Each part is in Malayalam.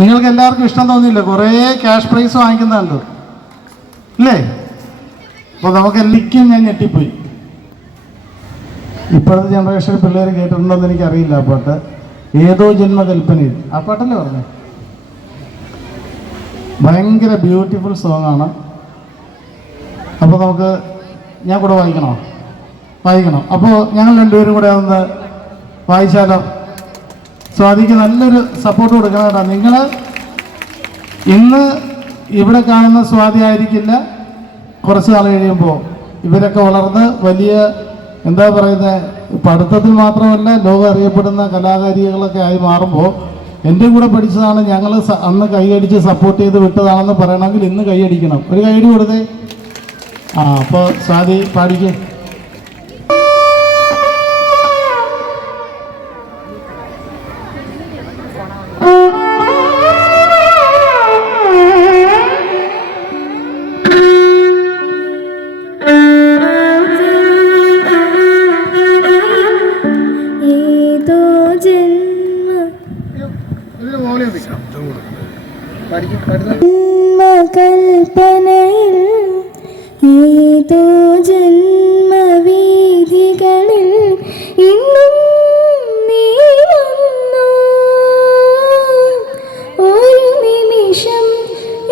നിങ്ങൾക്ക് എല്ലാവർക്കും ഇഷ്ടം തോന്നിയില്ല? കുറേ ക്യാഷ് പ്രൈസ് വാങ്ങിക്കുന്നുണ്ട് അല്ലേ? അപ്പോൾ നമുക്ക് എല്ലാവർക്കും ഞാൻ ഞെട്ടിപ്പോയി. ഇപ്പോഴത്തെ ജനറേഷൻ പിള്ളേർ കേട്ടിട്ടുണ്ടോയെന്ന് എനിക്കറിയില്ല. ആ പാട്ട് ഏതോ ജന്മകൽപ്പനയിൽ, ആ പാട്ടല്ലേ പറഞ്ഞേ? ഭയങ്കര ബ്യൂട്ടിഫുൾ സോങ്ങാണ്. അപ്പോൾ നമുക്ക് ഞാൻ കൂടെ വായിക്കണം. അപ്പോൾ ഞങ്ങൾ രണ്ടുപേരും കൂടെ ഒന്ന് വായിച്ചാലോ? സ്വാതിക്ക് നല്ലൊരു സപ്പോർട്ട് കൊടുക്കണം കേട്ടോ. നിങ്ങൾ ഇന്ന് ഇവിടെ കാണുന്ന സ്വാതി ആയിരിക്കില്ല കുറച്ച് നാൾ കഴിയുമ്പോൾ. ഇവരൊക്കെ വളർന്ന് വലിയ എന്താ പറയുന്നത്, പഠിത്തത്തിൽ മാത്രമല്ല ലോകം അറിയപ്പെടുന്ന കലാകാരികളൊക്കെ ആയി മാറുമ്പോൾ എൻ്റെ കൂടെ പഠിച്ചതാണ്, ഞങ്ങൾ അന്ന് കൈയടിച്ച് സപ്പോർട്ട് ചെയ്ത് വിട്ടതാണെന്ന് പറയണമെങ്കിൽ ഇന്ന് കൈയടിക്കണം. ഒരു കൈയടി കൊടുത്തേ. അപ്പോൾ സ്വാതി പാടിക്കേ. കൽപ്പനയിൽ ഏതോ ജന്മവീഥികളിൽ ഇന്നും നീ വന്നു. ഒരു നിമിഷം,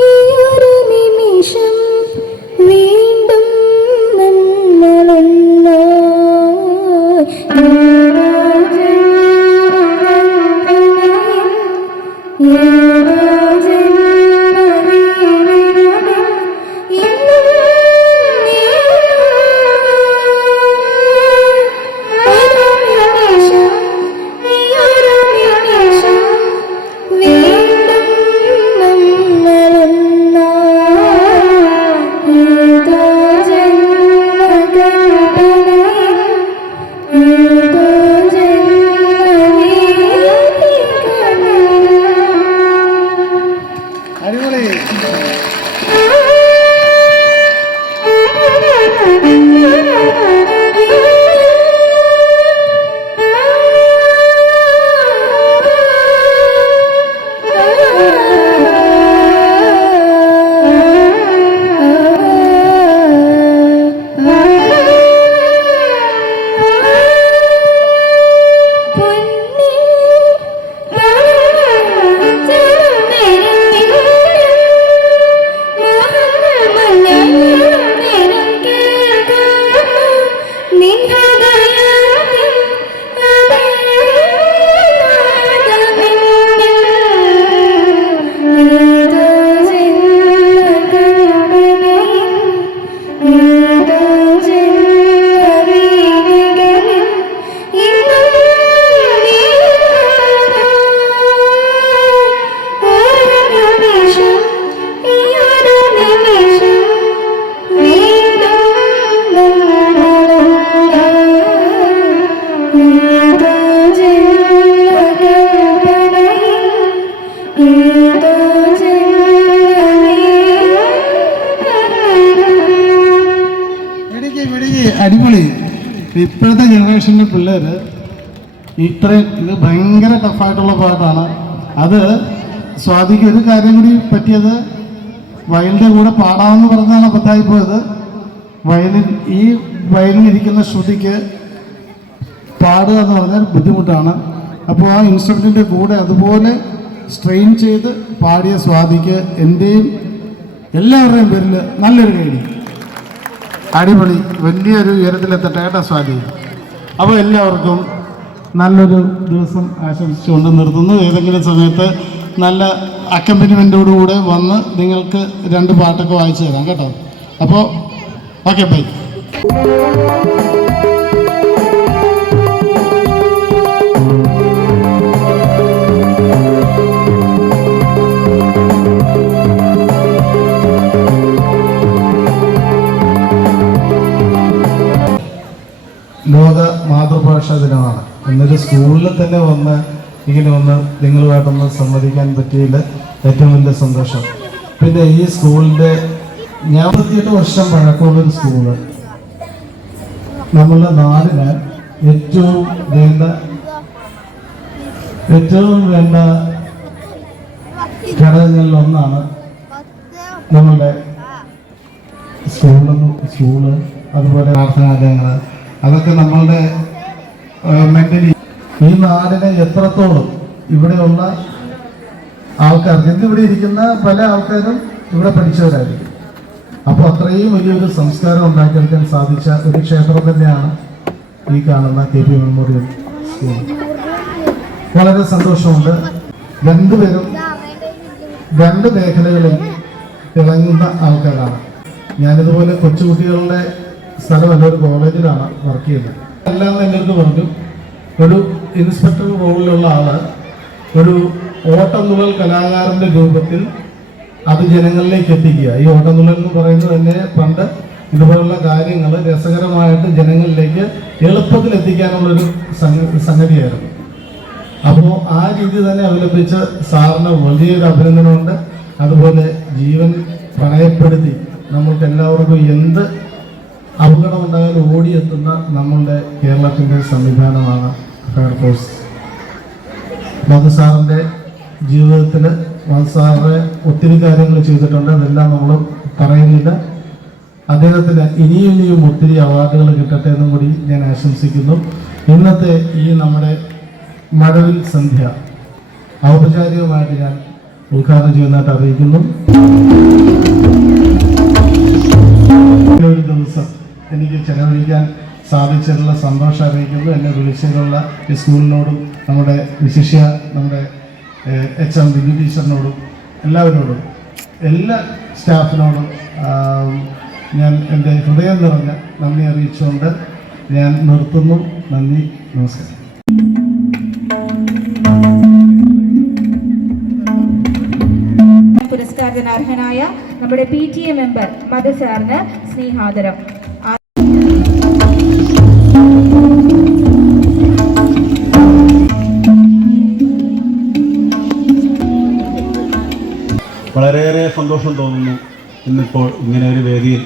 ഈയൊരു നിമിഷം വീണ്ടും നമ്മളൊന്നോ. അടിപൊളി. ഇപ്പോഴത്തെ ജനറേഷനിലെ പിള്ളേർ ഇത്രയും ഇത് ഭയങ്കര ടഫായിട്ടുള്ള പാട്ടാണ്. അത് സ്വാതിക്ക് ഒരു കാര്യം കൂടി പറ്റിയത്, വയലിൻ്റെ കൂടെ പാടാമെന്ന് പറഞ്ഞാണ് അബദ്ധമായി പോയത്. ഈ വയലിനിരിക്കുന്ന ശ്രുതിക്ക് പാടുക എന്ന് പറഞ്ഞാൽ ബുദ്ധിമുട്ടാണ്. അപ്പോൾ ആ ഇൻസ്ട്രുമെൻറ്റിൻ്റെ കൂടെ അതുപോലെ സ്ട്രെയിൻ ചെയ്ത് പാടിയ സ്വാതിക്ക് എൻ്റെയും എല്ലാവരുടെയും പേരിൽ നല്ലൊരു കൈഡി. അടിപൊളി, വലിയൊരു ഉയരത്തിലെത്തട്ടെ കേട്ടോ സ്വാതി. അപ്പോൾ എല്ലാവർക്കും നല്ലൊരു ദിവസം ആശംസിച്ചുകൊണ്ട് നിർത്തുന്നു. ഏതെങ്കിലും സമയത്ത് നല്ല അക്കമ്പനിമെൻറ്റോടുകൂടെ വന്ന് നിങ്ങൾക്ക് 2 പാട്ടൊക്കെ വായിച്ചു തരാം കേട്ടോ. അപ്പോൾ ഓക്കെ, ബൈ. ലോക മാതൃഭാഷാ ദിനമാണ്. എന്നൊരു സ്കൂളിൽ തന്നെ വന്ന് ഇങ്ങനെ വന്ന് നിങ്ങളുമായിട്ടൊന്ന് സംവദിക്കാൻ പറ്റിയതിൽ ഏറ്റവും വലിയ സന്തോഷം. പിന്നെ ഈ സ്കൂളിൻ്റെ 48 വർഷം പഴക്കമുള്ളൊരു സ്കൂള്, നമ്മളുടെ നാടിന് ഏറ്റവും വേണ്ട അവസരങ്ങളിൽ ഒന്നാണ് നമ്മളുടെ സ്കൂള് അതുപോലെ പ്രാർത്ഥനാലയങ്ങൾ. അതൊക്കെ നമ്മളുടെ മെന്റലി ഈ നാടിനെ എത്രത്തോളം ഇവിടെയുള്ള ആൾക്കാർക്ക്, ഇന്നിവിടെ ഇരിക്കുന്ന പല ആൾക്കാരും ഇവിടെ പഠിച്ചവരായിരിക്കും. അപ്പോൾ അത്രയും വലിയൊരു സംസ്കാരം ഉണ്ടാക്കിയെടുക്കാൻ സാധിച്ച ഒരു ക്ഷേത്രം തന്നെയാണ് ഈ കാണുന്ന KP മെമ്മോറിയൽ സ്കൂൾ. വളരെ സന്തോഷമുണ്ട്. രണ്ടുപേരും രണ്ട് മേഖലകളിൽ തിളങ്ങുന്ന ആൾക്കാരാണ്. ഞാനിതുപോലെ കൊച്ചുകുട്ടികളുടെ സ്ഥലമല്ല, ഒരു കോളേജിലാണ് വർക്ക് ചെയ്യുന്നത്. എല്ലാം എൻ്റെ അടുത്ത് പറഞ്ഞു, ഒരു ഇൻസ്പെക്ടർ റോളിലുള്ള ആള് ഒരു ഓട്ടംതുള്ളൽ കലാകാരന്റെ രൂപത്തിൽ അത് ജനങ്ങളിലേക്ക് എത്തിക്കുക. ഈ ഓട്ടംതുള്ളൽ എന്ന് പറയുന്നത് തന്നെ പണ്ട് ഇതുപോലുള്ള കാര്യങ്ങൾ രസകരമായിട്ട് ജനങ്ങളിലേക്ക് എളുപ്പത്തിൽ എത്തിക്കാനുള്ളൊരു സംഗതിയായിരുന്നു. അപ്പോൾ ആ രീതി തന്നെ അവലംബിച്ച് സാറിന് വലിയൊരു അഭിനന്ദനമുണ്ട്. അതുപോലെ ജീവൻ പണയപ്പെടുത്തി നമ്മൾക്ക് എല്ലാവർക്കും എന്ത് അപകടമുണ്ടായാലും ഓടിയെത്തുന്ന നമ്മളുടെ കേരളത്തിൻ്റെ സംവിധാനമാണ് ഫയർഫോഴ്സ്. മധു സാറിൻ്റെ ജീവിതത്തിൽ മധു സാറ് ഒത്തിരി കാര്യങ്ങൾ ചെയ്തിട്ടുണ്ട്. അതെല്ലാം നമ്മൾ പറയുന്നില്ല. അദ്ദേഹത്തിന് ഇനിയും ഒത്തിരി അവാർഡുകൾ കിട്ടട്ടെ എന്നും കൂടി ഞാൻ ആശംസിക്കുന്നു. ഇന്നത്തെ ഈ നമ്മുടെ മഴവിൽ സന്ധ്യ ഔപചാരികമായിട്ട് ഞാൻ ഉദ്ഘാടനം ചെയ്യുന്നതായിട്ട് അറിയിക്കുന്നു. ഒരു ദിവസം എനിക്ക് ചെലവഴിക്കാൻ സാധിച്ചിട്ടുള്ള സന്തോഷം അറിയിക്കുന്നു. എന്നെ വിളിച്ചതിലുള്ള ഈ സ്കൂളിനോടും നമ്മുടെ വിശിഷ്യ നമ്മുടെ HM ബിന്ദു ടീച്ചറിനോടും എല്ലാവരോടും എല്ലാ സ്റ്റാഫിനോടും ഞാൻ എൻ്റെ ഹൃദയം നിറഞ്ഞ നന്ദി അറിയിച്ചുകൊണ്ട് ഞാൻ നിർത്തുന്നു. നന്ദി, നമസ്കാരം. പുരസ്കാരത്തിന് അർഹനായ നമ്മുടെ PTA മെമ്പർ മധു സാറിന് സ്നേഹാദരം. വളരെയേറെ സന്തോഷം തോന്നുന്നു ഇന്നിപ്പോൾ ഇങ്ങനെ ഒരു വേദിയിൽ.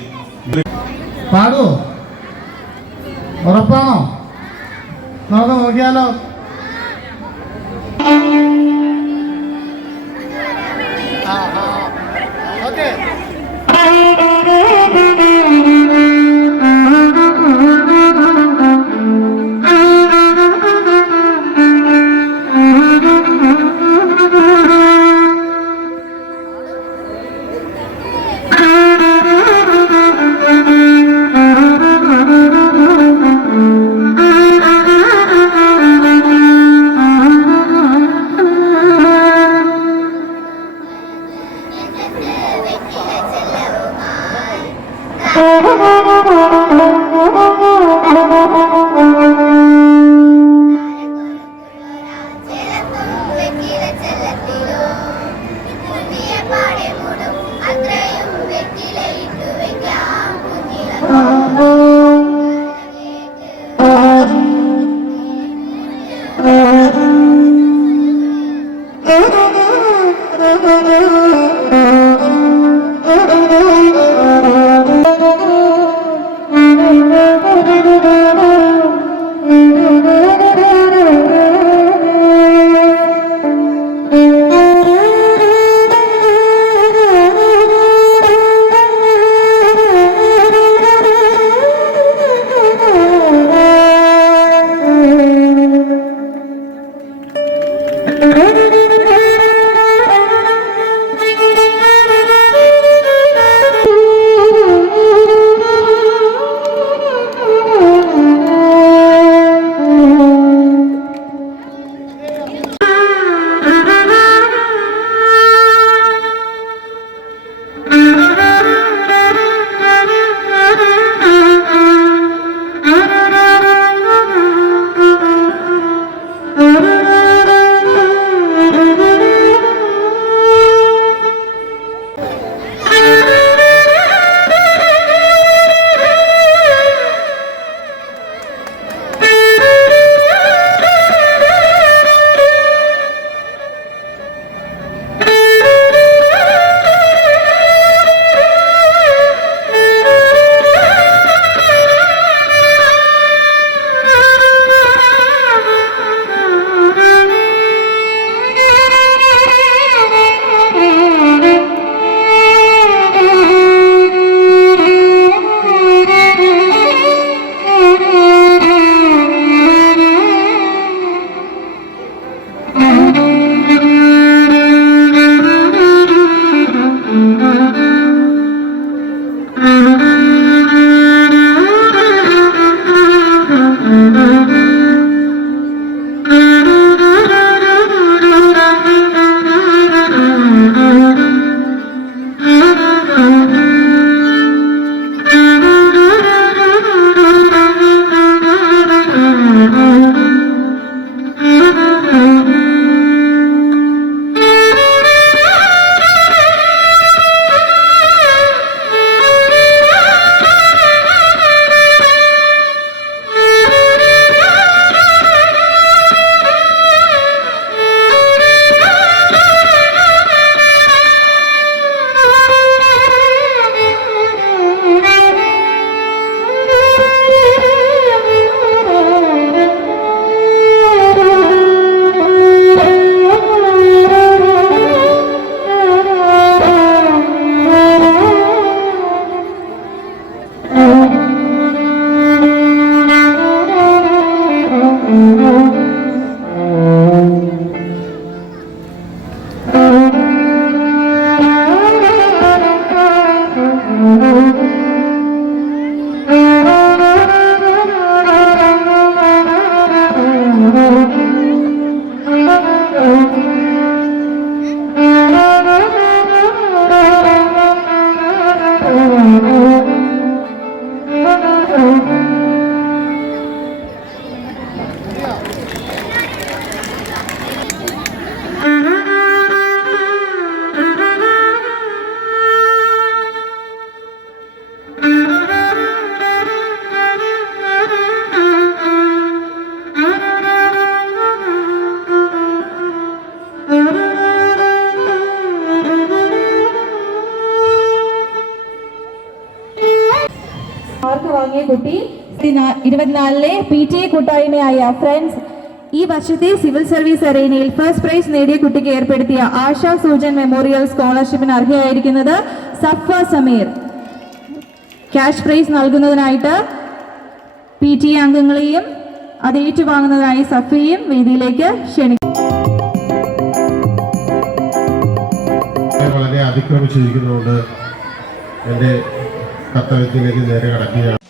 പാടുവോ? ഉറപ്പാണോ? നമുക്ക് നോക്കിയാലോ? ഓക്കെ. മാർക്ക് വാങ്ങിയ കുട്ടി 24-ലെ PTA കൂട്ടായ്മയായ ഫ്രണ്ട്സ്. ഈ വർഷത്തെ സിവിൽ സർവീസ് അറേനയിൽ ഫസ്റ്റ് പ്രൈസ് നേടിയ കുട്ടിക്ക് ഏർപ്പെടുത്തിയ ആശാ സൂജൻ മെമ്മോറിയൽ സ്കോളർഷിപ്പിന് അർഹയായിരിക്കുന്നത് സഫ സമീർ. ക്യാഷ് പ്രൈസ് നൽകുന്നതിനായിട്ട് PTA അംഗങ്ങളെയും അത് ഏറ്റുവാങ്ങുന്നതിനായി സഫയും വേദിയിലേക്ക് ക്ഷണിക്കും. വളരെ അതിക്രമിച്ചിരിക്കുന്നതുകൊണ്ട് എൻ്റെ കർത്തവ്യത്തിലേക്ക് നേരെ കടക്കുകയാണ്.